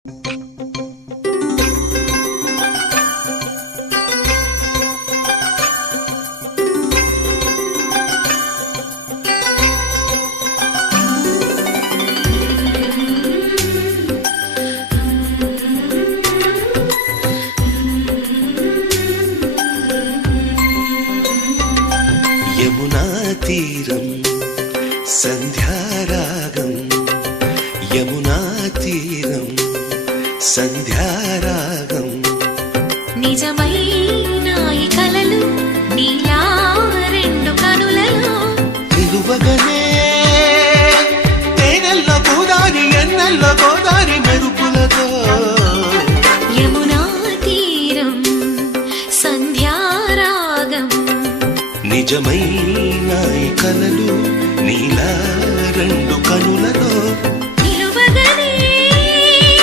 యమునా తీరం సంధ్యారాగం, యమునా తీరం సంధ్యారాగం. నిజమైన ఈ కలలు నీలా రెండు కనులలో నిలువగనే తేనెల్లో గోదారి, ఎన్నెల్లో గోదారి మెరుపులతో. యమునా తీరం సంధ్యారాగం. నిజమైన ఈ కలలు నీలా రెండు కనులలో.